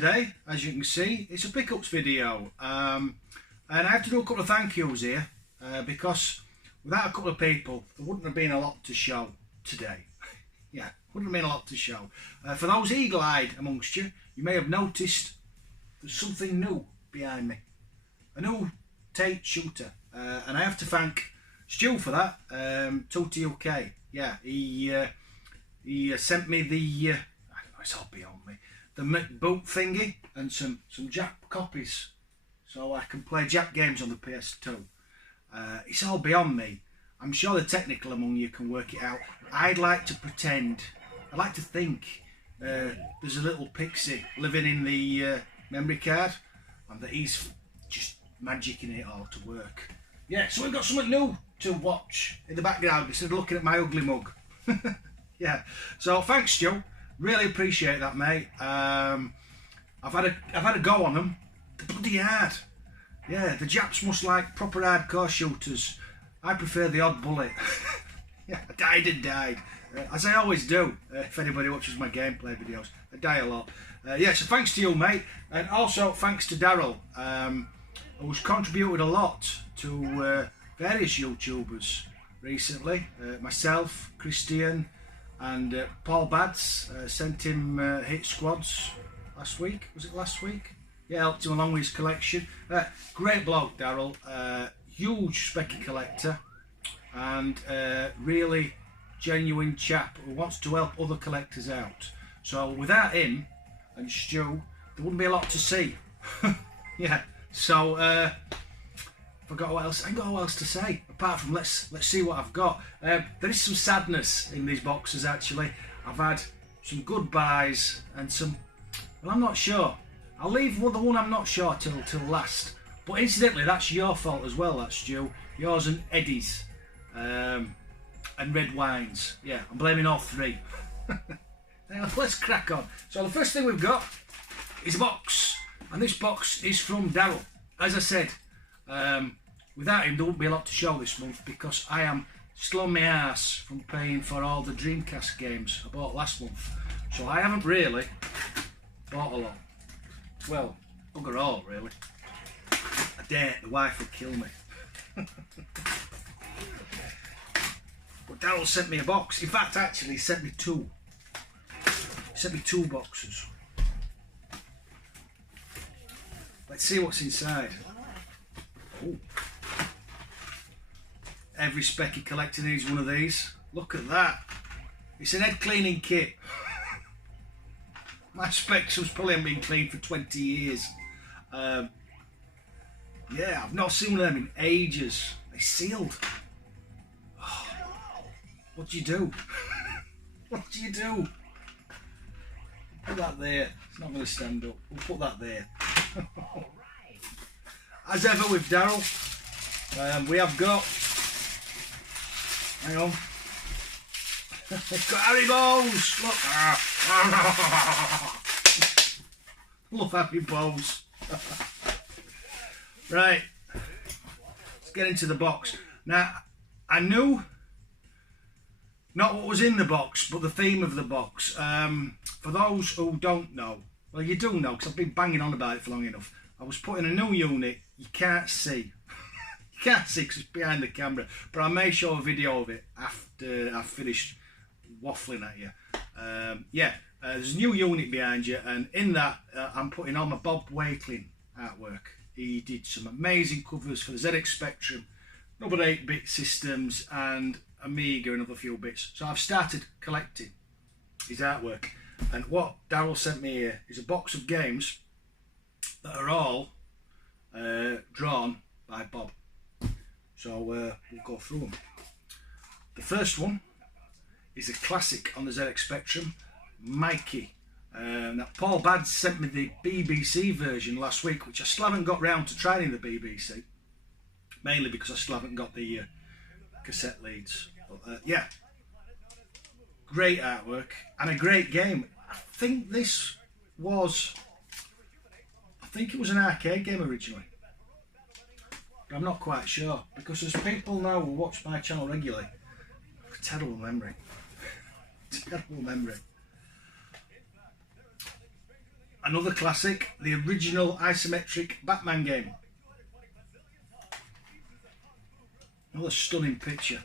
today, as you can see. It's a pickups video, and I have to do a couple of thank yous here because without a couple of people there wouldn't have been a lot to show today. Yeah, wouldn't have been a lot to show. For those eagle-eyed amongst you, you may have noticed there's something new behind me, a new tape shooter, and I have to thank Stu for that. Tootyuk, yeah, he sent me the I don't know, it's all beyond me, the boot thingy and some Jap copies, so I can play Jap games on the PS2. It's all beyond me. I'm sure the technical among you can work it out. I'd like to think there's a little pixie living in the memory card, and that he's just magicking it all to work. Yeah, so we've got something new to watch in the background instead of looking at my ugly mug. Yeah, so thanks, Stu. Really appreciate that, mate. I've had a go on them. They're bloody hard. Yeah, the Japs must like proper hardcore shooters. I prefer the odd bullet. Yeah, I died. As I always do, if anybody watches my gameplay videos. I die a lot. Yeah, so thanks to you, mate. And also thanks to Darryl, who's contributed a lot to various YouTubers recently. Myself, Christian, and Paul Bads sent him hit squads last week. Was it last week? Yeah, helped him along with his collection. Great bloke, Darryl. Huge specky collector, and really genuine chap who wants to help other collectors out. So without him and Stu, there wouldn't be a lot to see. Yeah. So I ain't got what else to say apart from let's see what I've got. There is some sadness in these boxes actually. I've had some good buys and some, well, I'm not sure. I'll leave the one I'm not sure till last. But incidentally, that's your fault as well, that Stu. Yours and Eddie's and Red Wines. Yeah, I'm blaming all three. Now let's crack on. So the first thing we've got is a box, and this box is from Darryl. As I said, without him there wouldn't be a lot to show this month because I am still on my arse from paying for all the Dreamcast games I bought last month. So I haven't really bought a lot. Well, bugger all really. I dare, the wife would kill me. But Darryl sent me a box. In fact, actually, he sent me two. He sent me two boxes. Let's see what's inside. Oh. Every specky collector needs one of these. Look at that. It's an head cleaning kit. My spectrums probably haven't been cleaned for 20 years. Yeah, I've not seen one of them in ages. They're sealed. Oh, what do you do? What do you do? Put that there. It's not going to stand up. We'll put that there. As ever with Darryl, we have got, hang on, we've got Haribos. Look, love Haribos. Right, let's get into the box. Now, I knew not what was in the box, but the theme of the box. For those who don't know, well, you do know because I've been banging on about it for long enough. I was putting a new unit. You can't see. You can't see because it's behind the camera, but I may show a video of it after I've finished waffling at you. Yeah, there's a new unit behind you, and in that I'm putting on my Bob Wakeling artwork. He did some amazing covers for the ZX Spectrum, other 8-bit systems, and Amiga and other few bits. So I've started collecting his artwork, and what Darryl sent me here is a box of games that are all drawn by Bob. So we'll go through them. The first one is a classic on the ZX Spectrum, Mikey. Now Paul Bads sent me the BBC version last week, which I still haven't got round to trying the BBC, mainly because I still haven't got the cassette leads. But, yeah, great artwork and a great game. I think it was an arcade game originally, but I'm not quite sure because there's people now who watch my channel regularly. Terrible memory. Terrible memory. Another classic, the original isometric Batman game. Another stunning picture.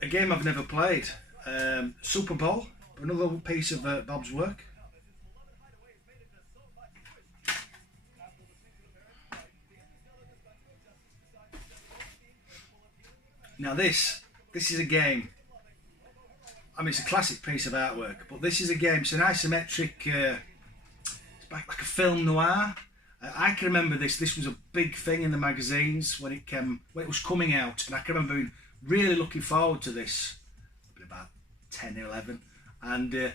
A game I've never played. Super Bowl, another piece of Bob's work. Now this is a game. I mean, it's a classic piece of artwork, but this is a game. It's an isometric, it's like a film noir. I can remember this. This was a big thing in the magazines when it was coming out, and I can remember being really looking forward to this. About 10, 11, and I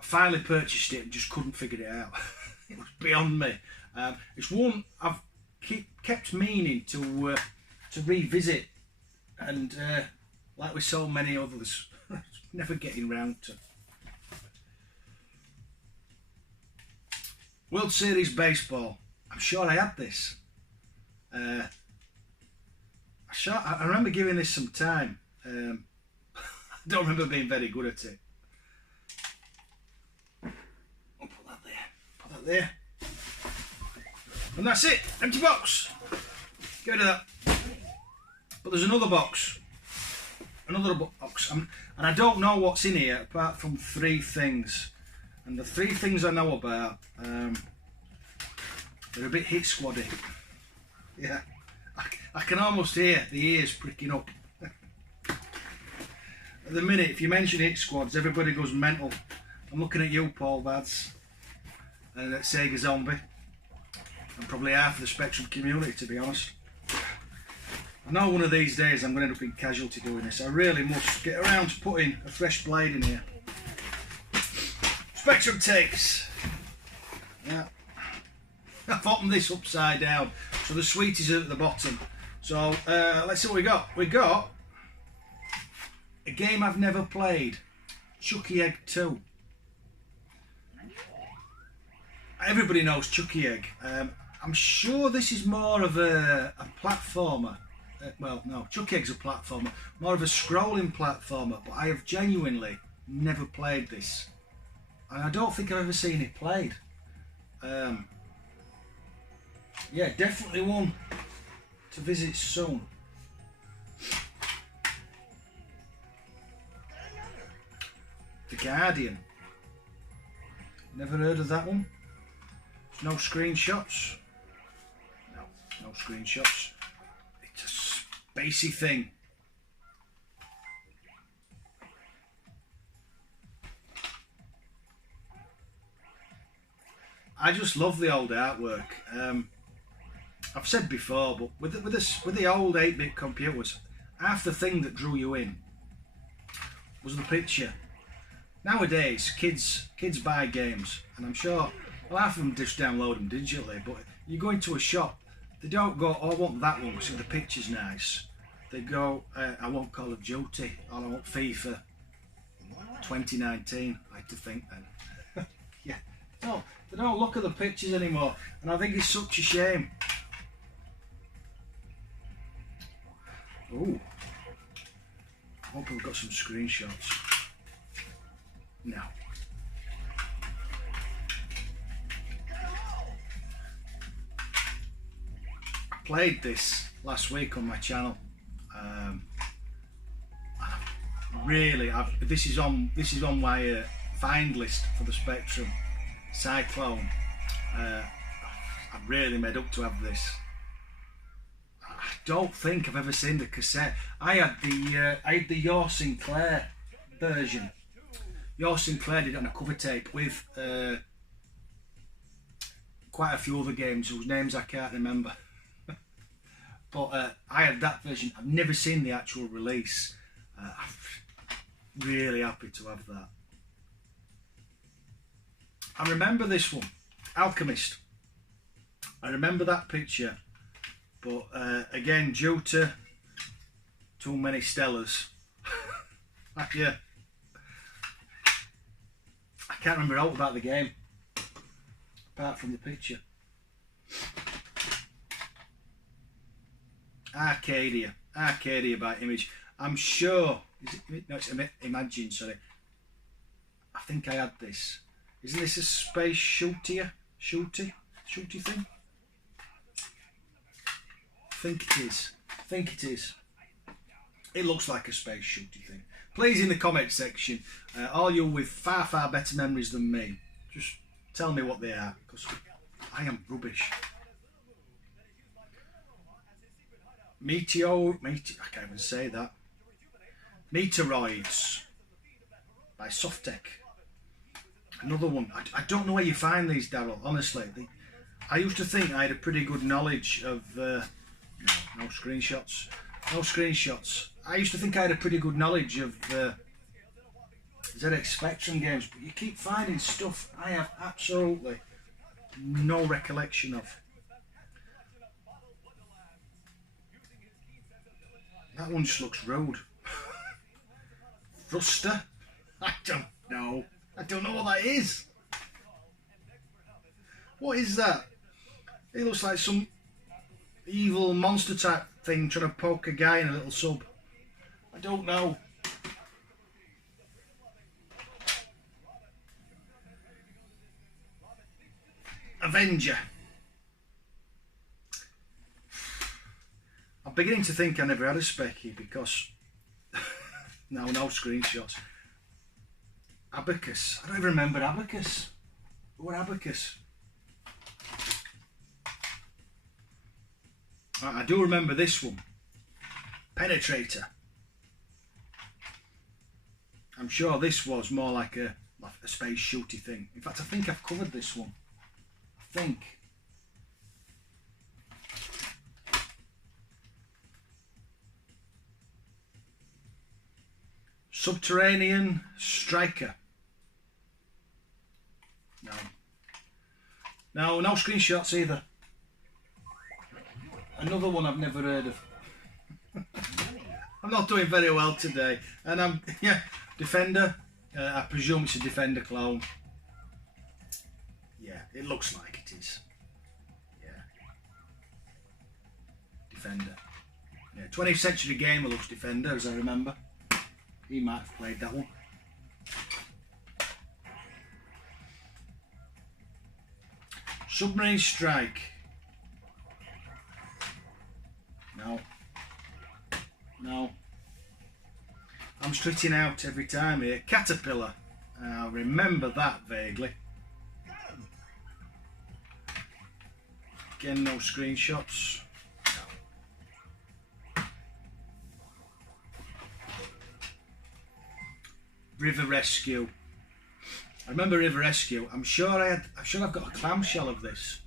finally purchased it and just couldn't figure it out. It was beyond me. It's one I've kept meaning to revisit, and like with so many others, never getting round to. World Series Baseball. I'm sure I had this. I remember giving this some time. I don't remember being very good at it. I'll put that there. Put that there. And that's it. Empty box. Get rid of that. But there's another box. Another box. And I don't know what's in here apart from 3 things. And the 3 things I know about, they're a bit hit squaddy. Yeah. I can almost hear the ears pricking up. At the minute, if you mention hit squads, everybody goes mental. I'm looking at you, Paul Vads, and at Sega Zombie, and probably half of the Spectrum community, to be honest. I know one of these days I'm going to end up in casualty doing this. I really must get around to putting a fresh blade in here. Spectrum takes. Yeah. I've opened this upside down, so the sweeties are at the bottom. So let's see what we got. We got a game I've never played, Chucky Egg 2. Everybody knows Chucky Egg. I'm sure this is more of a platformer. Well, no, Chucky Egg's a platformer. More of a scrolling platformer, but I have genuinely never played this. And I don't think I've ever seen it played. Yeah, definitely one to visit soon. The Guardian. Never heard of that one. No screenshots. No screenshots. It's a spacey thing. I just love the old artwork. I've said before, but with the old 8-bit computers, half the thing that drew you in was the picture. Nowadays, kids buy games, and I'm sure half of them just download them digitally. But you go into a shop, they don't go, "Oh, I want that one because the picture's nice." They go, "I want Call of Duty," or "I want FIFA 2019." I like to think then. Yeah, no, they don't look at the pictures anymore, and I think it's such a shame. Ooh, I hope we've got some screenshots. No. I played this last week on my channel. This is on my find list for the Spectrum Cyclone. I've really made up to have this. I don't think I've ever seen the cassette. I had the Your Sinclair version. Your Sinclair did it on a cover tape with quite a few other games whose names I can't remember. But I had that version. I've never seen the actual release. I'm really happy to have that. I remember this one, Alchemist. I remember that picture, but again, due to too many Stellas, yeah, I can't remember all about the game apart from the picture. Arcadia by Image. I'm sure. No, it's Imagine. Sorry. I think I had this. Isn't this a space shooty thing? I think it is. It looks like a space shooty thing. Please, in the comment section, all you with far better memories than me, just tell me what they are, because I am rubbish. I can't even say that. Meteoroids by Softtech. Another one. I don't know where you find these, Darryl, honestly. I used to think I had a pretty good knowledge of... no screenshots. No screenshots. I used to think I had a pretty good knowledge of ZX Spectrum games, but you keep finding stuff I have absolutely no recollection of. That one just looks rude. Thruster? I don't know. I don't know what that is. What is that? It looks like some evil monster type thing trying to poke a guy in a little sub. I don't know. Avenger. I'm beginning to think I never had a Specky because no screenshots. Abacus. I don't even remember Abacus. What Abacus? I do remember this one. Penetrator. I'm sure this was more like a space shooty thing. In fact, I think I've covered this one. I think. Subterranean Striker. No screenshots either. Another one I've never heard of. I'm not doing very well today. And Defender. I presume it's a Defender clone. Yeah, it looks like it is. Yeah. Defender. Yeah, 20th Century Gamer looks Defender, as I remember. He might have played that one. Submarine Strike. No. I'm strutting out every time here. Caterpillar. I remember that vaguely. Again, no screenshots. River Rescue. I remember River Rescue. I'm sure I've got a clamshell of this.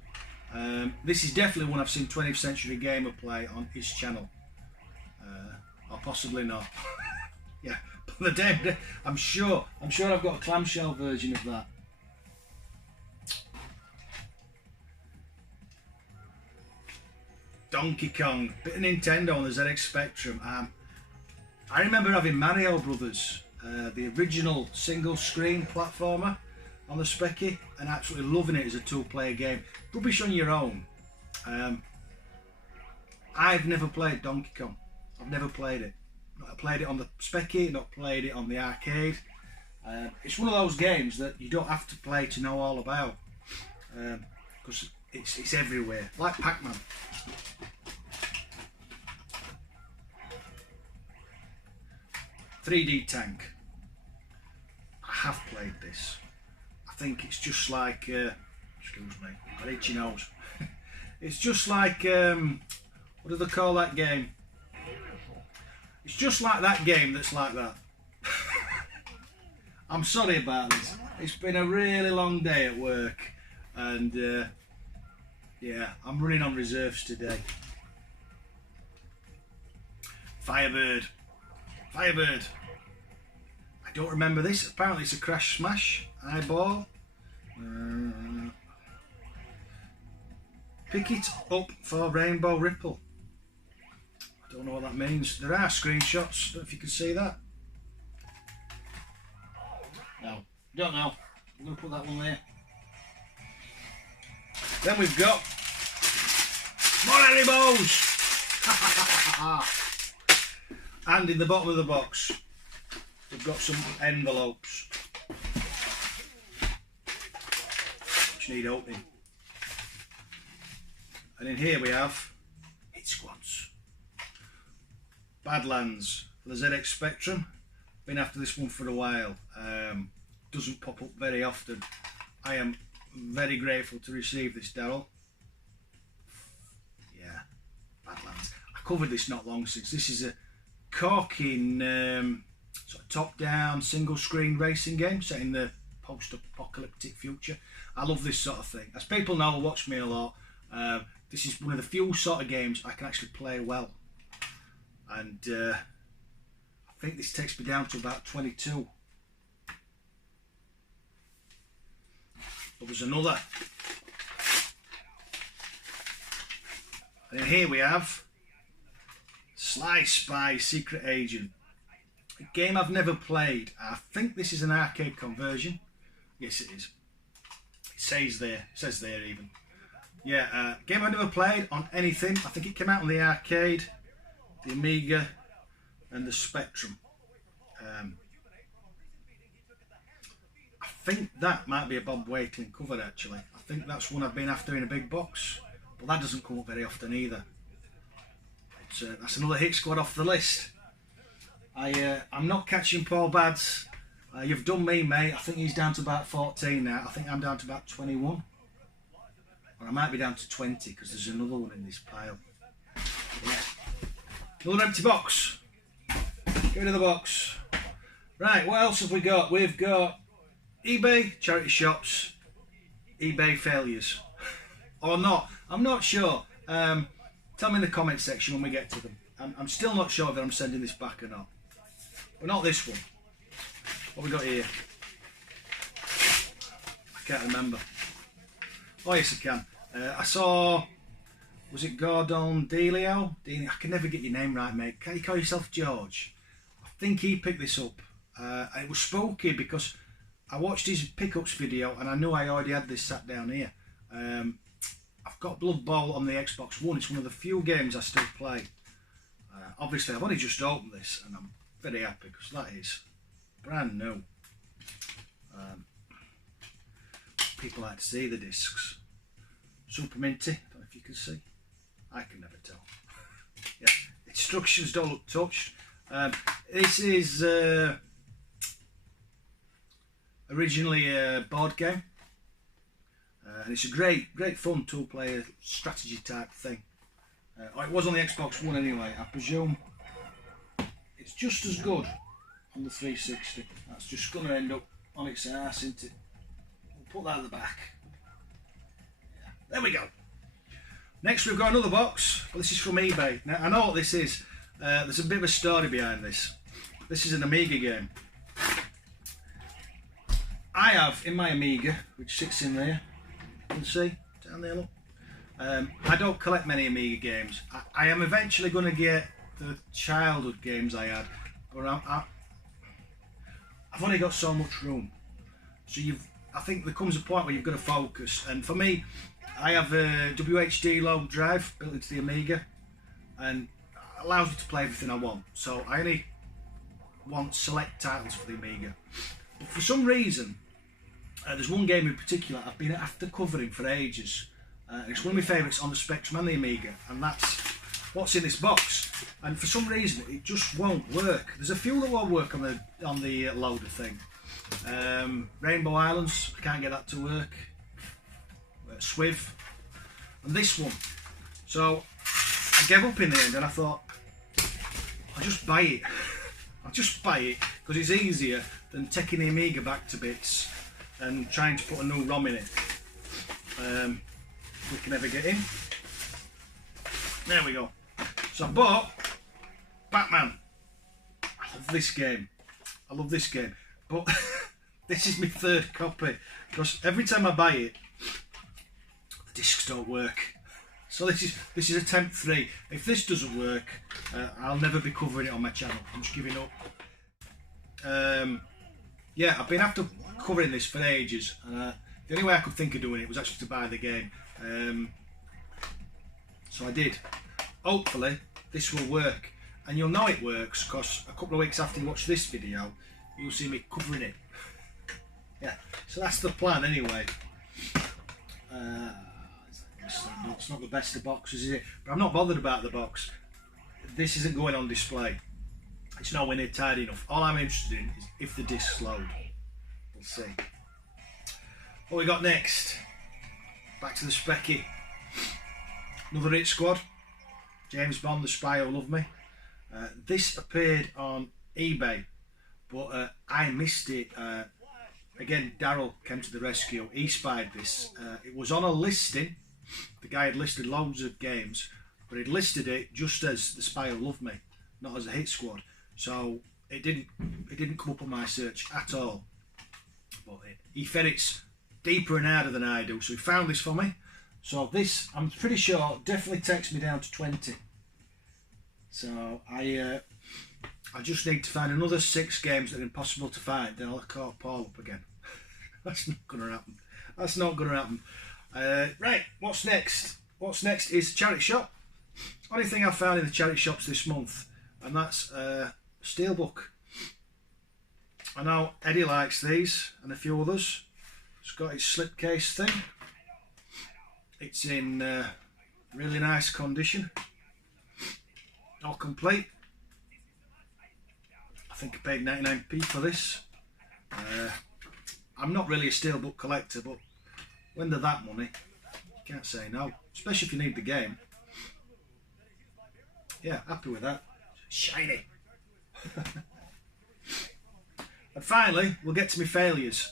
This is definitely one I've seen 20th Century Gamer play on his channel. Or possibly not. Yeah, but the day I'm sure I've got a clamshell version of that. Donkey Kong, bit of Nintendo on the ZX Spectrum. I remember having Mario Brothers, the original single screen platformer on the Specky, and absolutely loving it as a two-player game. Rubbish on your own. I've never played Donkey Kong. I've never played it. Not played it on the Specky, not played it on the arcade. It's one of those games that you don't have to play to know all about, because it's everywhere, like Pac-Man. "3D Tank." I have played this. I think it's just like, excuse me, got itchy nose. It's just like, what do they call that game? It's just like that game that's like that. I'm sorry about this. It's been a really long day at work, and yeah, I'm running on reserves today. Firebird. I don't remember this. Apparently it's a Crash Smash eyeball. Pick it up for Rainbow Ripple. I don't know what that means. There are screenshots. I don't know if you can see that. No, don't know. I'm going to put that one there. Then we've got more Haribos. And in the bottom of the box, we've got some envelopes which need opening. And in here we have Hit Squads. Badlands for the ZX Spectrum. Been after this one for a while. Doesn't pop up very often. I am very grateful to receive this, Darryl. Yeah, Badlands. I covered this not long since. This is a corking sort of top-down single-screen racing game set in the post-apocalyptic future. I love this sort of thing. As people know, watch me a lot. This is one of the few sort of games I can actually play well. And I think this takes me down to about 22. But there's another. And here we have Sly Spy Secret Agent. A game I've never played. I think this is an arcade conversion. Yes, it is. It says there. It says there even. Yeah, game I've never played on anything. I think it came out on the arcade, the Amiga, and the Spectrum. I think that might be a Bob Wakeling cover actually. I think that's one I've been after in a big box, but that doesn't come up very often either. That's another Hit Squad off the list. I'm not catching Paul Bads. You've done me, mate. I think he's down to about 14 now. I think I'm down to about 21. Or I might be down to 20 because there's another one in this pile. Yeah. Another empty box. Get rid of the box. Right, what else have we got? We've got eBay, charity shops, eBay failures. Or not. I'm not sure. Tell me in the comment section when we get to them. I'm still not sure if I'm sending this back or not. But not this one. What we got here? I can't remember. Oh yes I can. I saw, was it Gordon Delio? I can never get your name right, mate. Can you call yourself George? I think he picked this up. It was spooky because I watched his pickups video and I knew I already had this sat down here. I've got Blood Bowl on the Xbox One. It's one of the few games I still play. Obviously I've only just opened this and I'm very happy because that is brand new. People like to see the discs. Super minty, don't know if you can see. I can never tell. Yeah, instructions don't look touched. This is originally a board game. And it's a great fun two-player strategy type thing. It was on the Xbox One anyway. I presume it's just as good on the 360. That's just going to end up on its ass, isn't it? We'll put that at the back. Yeah. There we go. Next we've got another box. Well, this is from eBay. Now I know what this is. There's a bit of a story behind this. This is an Amiga game. I have in my Amiga, which sits in there. You can see down there, look. I don't collect many Amiga games. I am eventually going to get the childhood games I had, but I've only got so much room. So I think there comes a point where you've got to focus. And for me, I have a WHD load drive built into the Amiga, and it allows me to play everything I want. So I only want select titles for the Amiga. But for some reason, there's one game in particular I've been after covering for ages. It's one of my favourites on the Spectrum and the Amiga, and that's what's in this box. And for some reason, it just won't work. There's a few that won't work on the loader thing. Rainbow Islands, I can't get that to work. Swiv, and this one. So I gave up in the end, and I thought I'll just buy it. I'll just buy it because it's easier than taking the Amiga back to bits and trying to put a new ROM in it. We can ever get in. There we go. So I bought Batman. I love this game. I love this game. But this is my third copy because every time I buy it, the discs don't work. So this is attempt 3. If this doesn't work, I'll never be covering it on my channel. I'm just giving up. Yeah, I've been after covering this for ages. The only way I could think of doing it was actually to buy the game. So I did. hopefully this will work, and you'll know it works because a couple of weeks after you watch this video you'll see me covering it. Yeah, so that's the plan anyway. It's not the best of boxes, is it? But I'm not bothered about the box. This isn't going on display. It's nowhere near tidy enough. All I'm interested in is if the discs load. We'll see. What we got next? Back to the Specky. Another hit squad. James Bond, The Spy Who Loved Me. This appeared on eBay, but I missed it. Again, Darryl came to the rescue. He spied this. It was on a listing. The guy had listed loads of games, but he'd listed it just as The Spy Who Loved Me, not as a hit squad. So it didn't come up on my search at all. But he ferrets deeper and harder than I do, so he found this for me. So this, I'm pretty sure, definitely takes me down to 20. So I just need to find another 6 games that are impossible to find, then I'll call Paul up again. That's not going to happen. That's not going to happen. Right, what's next? What's next is charity shop. Only thing I found in the charity shops this month, and that's Steelbook. I know Eddie likes these and a few others. It's got its slipcase thing. It's in really nice condition. All complete. I think I paid 99p for this. I'm not really a Steelbook collector, but when they're that money, you can't say no. Especially if you need the game. Yeah, happy with that. Shiny. And finally, we'll get to my failures.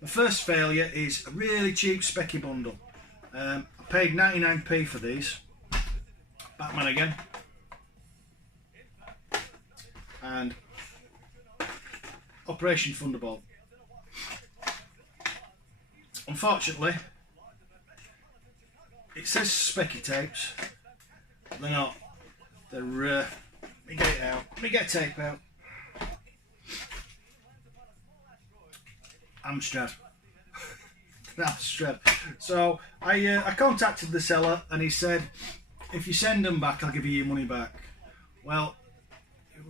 My first failure is a really cheap Specky bundle. I paid 99p for these. Batman again. And Operation Thunderbolt. Unfortunately, it says Specky tapes. They're not. They're, let me get it out. Let me get tape out. Amstrad. Amstrad. So I contacted the seller and he said, if you send them back, I'll give you your money back. Well,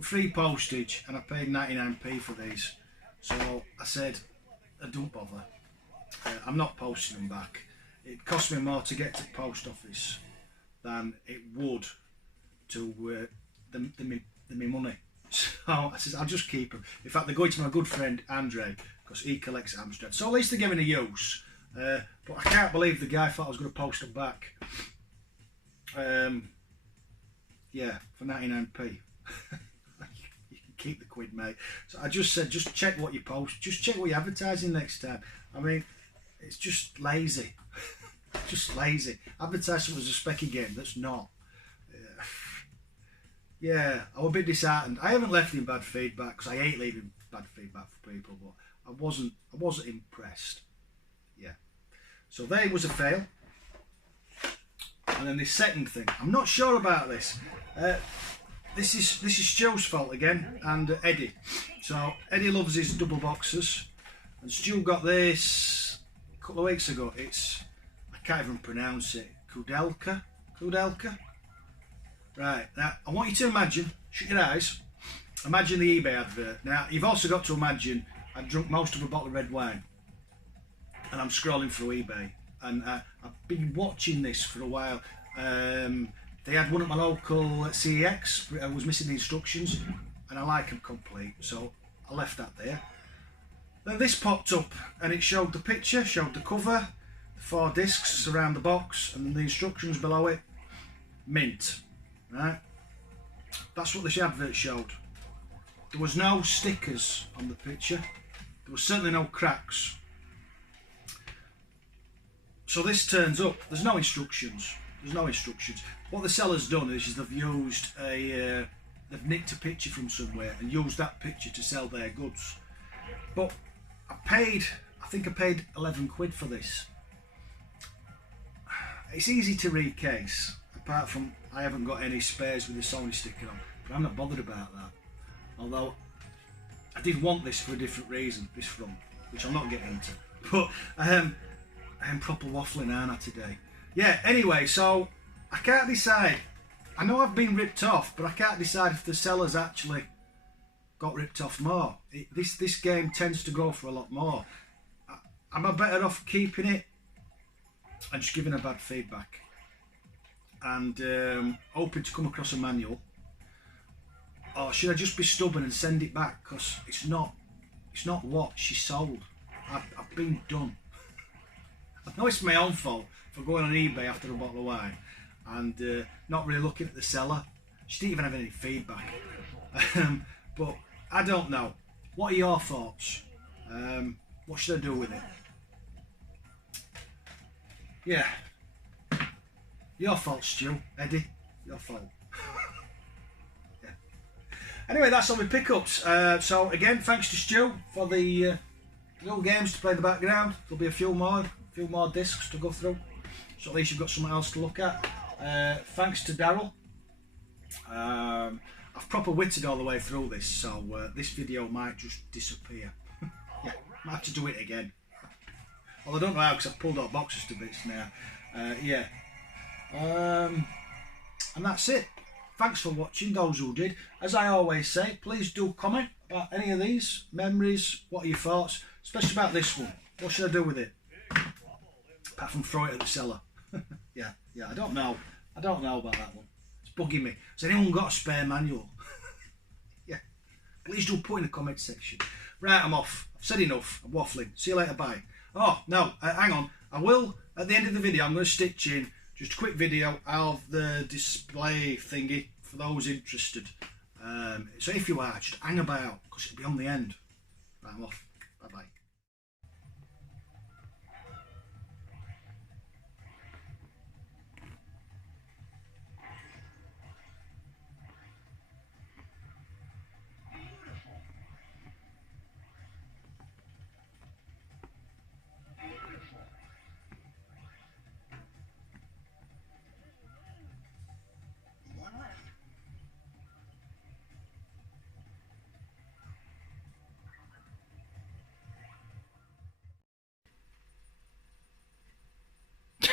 free postage and I paid 99p for these. So I said, don't bother. I'm not posting them back. It cost me more to get to the post office than it would to the money. So I said, I'll just keep them. In fact, they're going to my good friend Andre because he collects Amstrad. So at least they're giving a use. But I can't believe the guy thought I was going to post them back. Yeah, for 99p. You can keep the quid, mate. So I just said, just check what you post. Just check what you're advertising next time. I mean, it's just lazy. Just lazy. Advertise something as a Specky game that's not. Yeah, I was a bit disheartened. I haven't left him bad feedback because I hate leaving bad feedback for people, but I wasn't impressed. Yeah. So there was a fail. And then the second thing, I'm not sure about this. This is Stu's fault again, and Eddie. So Eddie loves his double boxes, and Stu got this a couple of weeks ago. It's, I can't even pronounce it. Kudelka. Right, now I want you to imagine, shut your eyes, imagine the eBay advert. Now you've also got to imagine I've drunk most of a bottle of red wine and I'm scrolling through eBay, and I've been watching this for a while. They had one at my local CEX, I was missing the instructions, and I like them complete, so I left that there. Then this popped up and it showed the picture, showed the cover, the 4 discs around the box, and then the instructions below it. Mint. Right, that's what this advert showed. There was no stickers on the picture. There was certainly no cracks. So this turns up. There's no instructions. There's no instructions. What the seller's done is they've used they've nicked a picture from somewhere and used that picture to sell their goods. But I think I paid 11 quid for this. It's easy to recase. Apart from I haven't got any spares with the Sony sticker on, but I'm not bothered about that. Although I did want this for a different reason, this front, which I'll not get into. But I'm proper waffling, aren't I, today? Yeah, anyway, so I can't decide I know I've been ripped off, but I can't decide if the sellers actually got ripped off more. This game tends to go for a lot more. Am I better off keeping it and just giving a bad feedback and hoping to come across a manual, or should I just be stubborn and send it back because it's not what she sold? I've been done. I know it's my own fault for going on eBay after a bottle of wine and not really looking at the seller. She didn't even have any feedback. But I don't know. What are your thoughts? What should I do with it? Yeah. Your fault, Stu. Eddie. Your fault. Yeah. Anyway, that's all my pickups. So again, thanks to Stu for the little games to play in the background. There'll be a few more discs to go through. So at least you've got something else to look at. Thanks to Darryl. I've proper witted all the way through this, so this video might just disappear. Yeah, might have to do it again. Well, I don't know how because I've pulled out boxes to bits now. Yeah. And that's it. Thanks for watching, those who did. As I always say, please do comment about any of these memories. What are your thoughts? Especially about this one. What should I do with it? Apart from throw it at the cellar. Yeah, I don't know. I don't know about that one. It's bugging me. Has anyone got a spare manual? Yeah. Please do put in the comment section. Right, I'm off. I've said enough. I'm waffling. See you later. Bye. Oh, no. Hang on. I will, at the end of the video, I'm going to stitch in just a quick video of the display thingy for those interested. So if you are, just hang about because it'll be on the end. Right, I'm off. Bye-bye.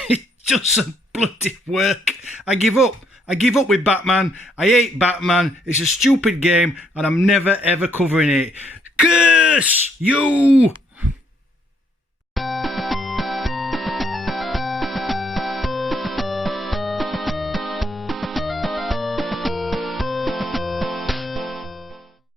It doesn't bloody work. I give up. I give up with Batman. I hate Batman. It's a stupid game and I'm never ever covering it. Curse you!